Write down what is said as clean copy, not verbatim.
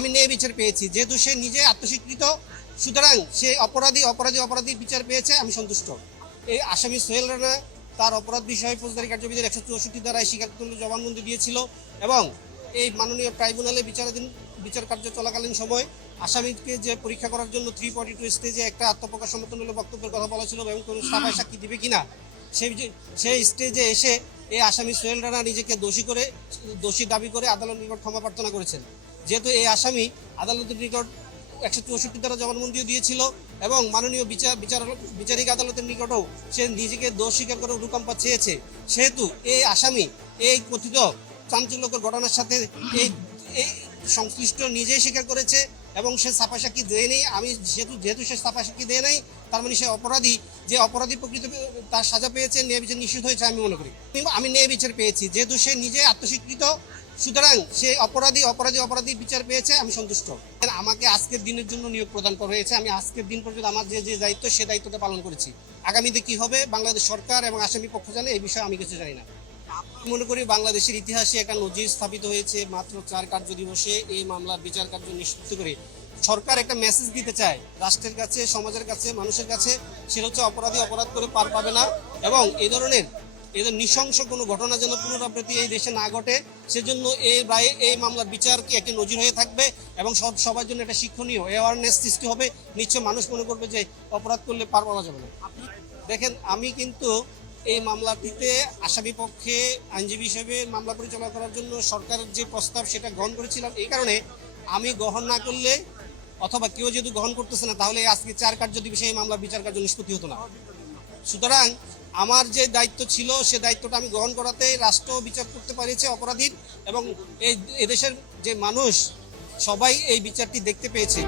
আমি ন্যায় বিচার পেয়েছি, যেহেতু সে নিজে আত্মস্বীকৃত, সুতরাং সে অপরাধী বিচার পেয়েছে, আমি সন্তুষ্ট। এই আসামি সোহেল রানা তার অপরাধ বিষয়ে ফৌজদারি কার্যবিধির 164 ধারায় স্বীকারোক্তি জবানবন্দি দিয়েছিল এবং এই মাননীয় ট্রাইব্যুনালে বিচার কার্য চলাকালীন সময় আসামিকে যে পরীক্ষা করার জন্য 342 স্টেজে একটা আত্মপ্রকাশ সমর্থনমূলক বক্তব্যের কথা বলা ছিল এবং কোনো সাফাই সাক্ষী দিবে কিনা, সেই স্টেজে এসে এই আসামি সোহেল রানা নিজেকে দোষী দাবি করে আদালতের নিকট ক্ষমা প্রার্থনা করেছেন। যেহেতু এই আসামি আদালতের নিকট 164 ধারা জবানবন্দিও দিয়েছিল এবং মাননীয় বিচারিক আদালতের নিকটও সে নিজেকে দোষ স্বীকার করে অনুকম্পা চেয়েছে, সেহেতু এই আসামি এই কথিত চাঞ্চল্যকর ঘটনার সাথে এই সংশ্লিষ্ট নিজেই স্বীকার করেছে এবং সে সাফা সাক্ষী দেয় নেই। আমি যেহেতু সে সাফা সাক্ষী দেয় নাই, তার মানে সে অপরাধী, যে অপরাধী প্রকৃত তার সাজা পেয়েছে, ন্যায় বিচার নিশ্চিত হয়েছে আমি মনে করি। আমি ন্যায় বিচার পেয়েছি, যেহেতু সে নিজে আত্মস্বীকৃত, সুতরাং সে অপরাধী বিচার পেয়েছে, আমি সন্তুষ্ট। আমাকে আজকের দিনের জন্য নিয়োগ প্রদান করা হয়েছে, আমি আজকের দিন পর্যন্ত আমার যে দায়িত্ব সে দায়িত্বটা পালন করেছি। আগামীতে কি হবে বাংলাদেশ সরকার এবং আসামি পক্ষ জানে, এই বিষয়ে আমি কিছু জানি না। মনে করি বাংলাদেশের ইতিহাসে একটা নজির স্থাপিত হয়েছে, মাত্র 4 কার্য দিবসে এই মামলার বিচার কার্য নিষ্পত্তি করে সরকার একটা মেসেজ দিতে চায় রাষ্ট্রের কাছে, সমাজের কাছে, মানুষের কাছে। সেটা হচ্ছে অপরাধী অপরাধ করে পার পাবে না এবং এদের নৃশংস কোনো ঘটনা যেন পুনরাবৃত্তি এই দেশে না ঘটে, সেজন্য এই মামলার বিচার কি একটি নজির হয়ে থাকবে এবং সবার জন্য একটা শিক্ষণীয় অ্যাওয়ারনেস সৃষ্টি হবে। নিশ্চয় মানুষ মনে করবে যে অপরাধ করলে পার পাওয়া যাবে না। দেখেন, আমি কিন্তু এই মামলাটিতে আসামি পক্ষে আইনজীবী হিসেবে মামলা পরিচালনা করার জন্য সরকারের যে প্রস্তাব সেটা গ্রহণ করেছিলাম। এই কারণে আমি গ্রহণ না করলে অথবা কেউ যেহেতু গ্রহণ করতেছে না, তাহলে আজকে 4 কার্য দিবসে এই মামলার বিচার কার্য নিষ্পত্তি হতো না। সুতরাং আমার যে দায়িত্ব ছিল সে দায়িত্বটা আমি গ্রহণ করাতে রাষ্ট্র বিচার করতে পারেছে অপরাধীর এবং এদেশের যে মানুষ সবাই এই বিচারটি দেখতে পেয়েছে।